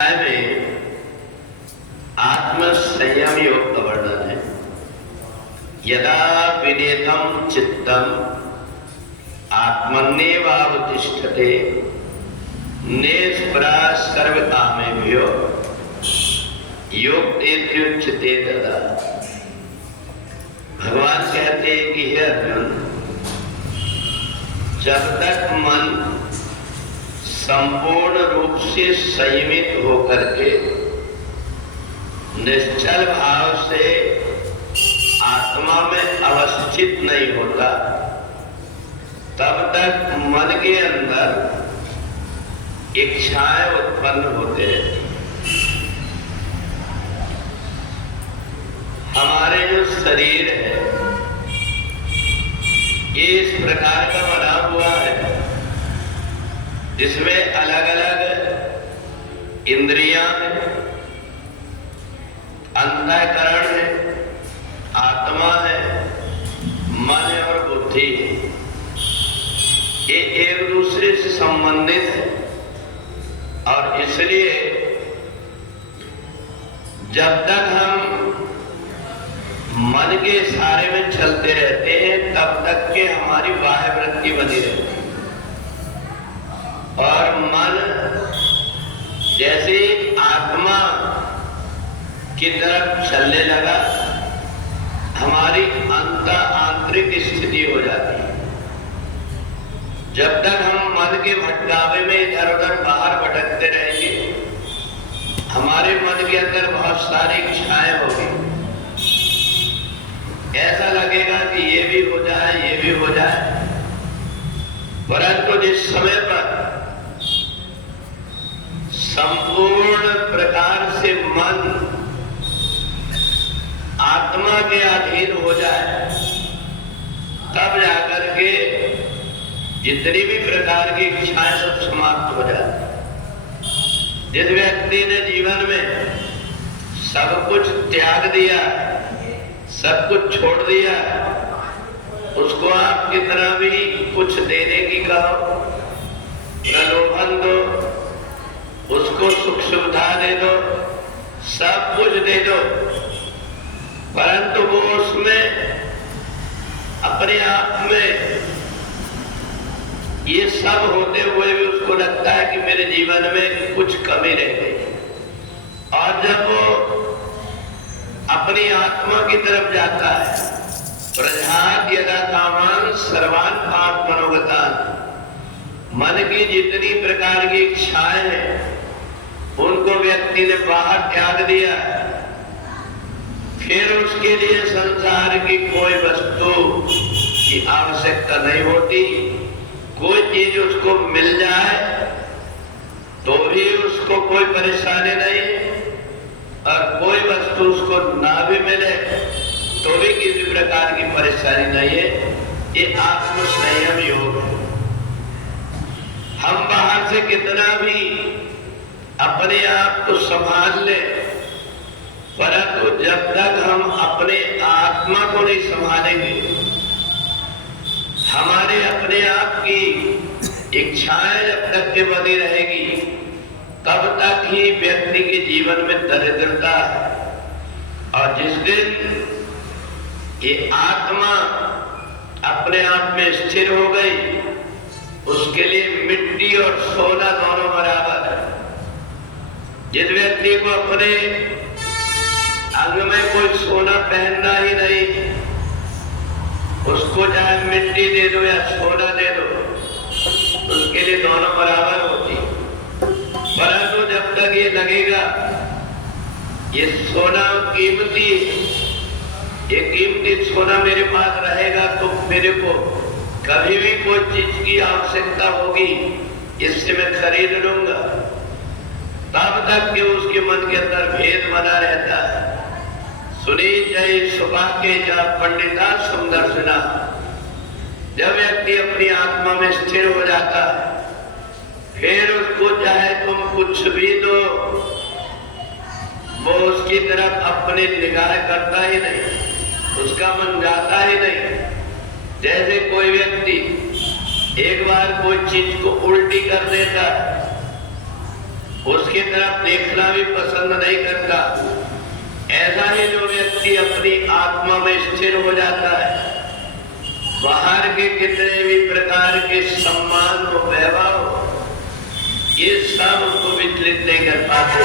में आत्म संयम योग का वर्णन है। यदा विनेतम चित्तम आत्मन्येवावतिष्ठते निष्परा सर्वकामेभ्यो योक्तेत्युच्यते तदा। भगवान कहते हैं कि हे अर्जुन, जब तक मन संपूर्ण रूप से संयमित होकर के निश्चल भाव से आत्मा में अवस्थित नहीं होता, तब तक मन के अंदर इच्छाएं उत्पन्न होते हैं। हमारे जो शरीर है ये इस प्रकार का बना हुआ है जिसमें अलग अलग इंद्रियां हैं, अंतःकरण है, आत्मा है, मन है और बुद्धि है। ये एक दूसरे से संबंधित है और इसलिए जब तक हम मन के इशारे में चलते रहते हैं तब तक के हमारी बाह्य वृत्ति बनी रहती है। और मन जैसे आत्मा की तरफ चलने लगा, हमारी आंतरिक स्थिति हो जाती है। जब तक हम मन के भटकावे में इधर उधर बाहर भटकते रहेंगे, हमारे मन के अंदर बहुत सारी इच्छाएं होगी। ऐसा लगेगा कि ये भी हो जाए, ये भी हो जाए, परंतु जिस समय पर संपूर्ण प्रकार से मन आत्मा के अधीन हो जाए, तब जाकर के जितनी भी प्रकार की इच्छाएं सब समाप्त हो जाए। जिस व्यक्ति ने जीवन में सब कुछ त्याग दिया, सब कुछ छोड़ दिया, उसको आप कितना भी कुछ देने की कहो, प्रलोभन दो, उसको सुख सुविधा दे दो, सब कुछ दे दो, परंतु वो उसमें अपने आप में ये सब होते हुए भी उसको लगता है कि मेरे जीवन में कुछ कमी रह गई। और जब वो अपनी आत्मा की तरफ जाता है, प्रजात यदा कामान सर्वान पाप मनोगतान, मन की जितनी प्रकार की इच्छाएं हैं उनको व्यक्ति ने बाहर त्याग दिया, फिर उसके लिए संसार की कोई वस्तु की आवश्यकता नहीं होती। कोई चीज उसको मिल जाए तो भी उसको कोई परेशानी नहीं, और कोई वस्तु उसको ना भी मिले तो भी किसी प्रकार की परेशानी नहीं है। ये आत्म संयम योग है। हम बाहर से कितना भी अपने आप को संभाल ले, परंतु जब तक हम अपने आत्मा को नहीं संभालेंगे, हमारे अपने आप की इच्छाएं जब तक के बनी रहेगी, तब तक ही व्यक्ति के जीवन में दरिद्रता है। और जिस दिन ये आत्मा अपने आप में स्थिर हो गई, उसके लिए मिट्टी और सोना दोनों बराबर है। जिस व्यक्ति को अपने अंग में कोई सोना पहनना ही नहीं, उसको चाहे मिट्टी दे दो या सोना दे दो, उसके लिए दोनों बराबर होती। परंतु जब तक ये लगेगा ये सोना कीमती, ये कीमती सोना मेरे पास रहेगा तो मेरे को कभी भी कोई चीज की आवश्यकता होगी, इससे मैं खरीद लूंगा, तब तक कि उसके मन के अंदर भेद बना रहता है। सुनी जय सुबह के जा पंडिता सुंदर सुना। जब व्यक्ति अपनी आत्मा में स्थिर हो जाता है, फिर उसको चाहे तुम कुछ भी दो, वो उसकी तरफ अपनी निगाह करता ही नहीं, उसका मन जाता ही नहीं। जैसे कोई व्यक्ति एक बार कोई चीज को उल्टी कर देता, उसकी तरफ देखना भी पसंद नहीं करता। ऐसा ही जो व्यक्ति अपनी आत्मा में स्थिर हो जाता है, बाहर के कितने भी प्रकार के सम्मान हो, वैभव हो, ये सब उसको विचलित नहीं कर पाते।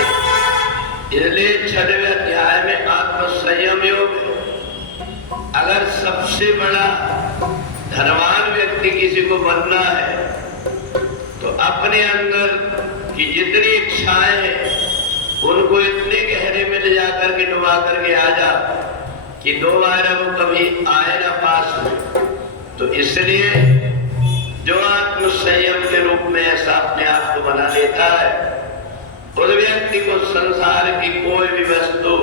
इसलिए 6वें अध्याय में आत्म संयम योग है। अगर सबसे बड़ा धनवान व्यक्ति किसी को बनना है तो अपने अंदर की जितनी इच्छाएं हैं उनको इतने गहरे में ले जाकर के डुबा करके आ जा कि दोबारा वो कभी आए ना पास में। तो इसलिए जो आत्म संयम के रूप में ऐसा अपने आप को बना लेता है, उस व्यक्ति को संसार की कोई भी वस्तु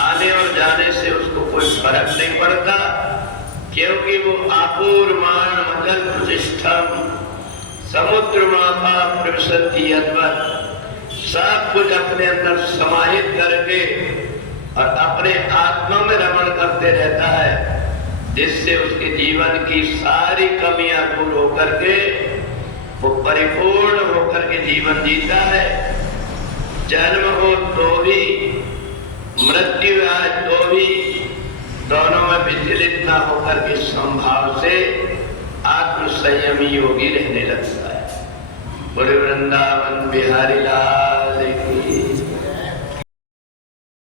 आने और जाने से उसको कोई फर्क नहीं पड़ता, क्योंकि वो आपूर्यमान मगन प्रतिष्ठम समुद्र मापा प्रविशति अद्भुत सब कुछ अपने अंदर समाहित करके और अपने आत्मा में रमण करते रहता है, जिससे उसके जीवन की सारी कमियां दूर होकर के वो परिपूर्ण होकर के जीवन जीता है। जन्म हो तो भी, मृत्यु आए तो भी, दोनों में विचलित न होकर के संभाव से आत्म संयमी योगी रहने लगता है। बोले वृंदावन बिहारी लाल।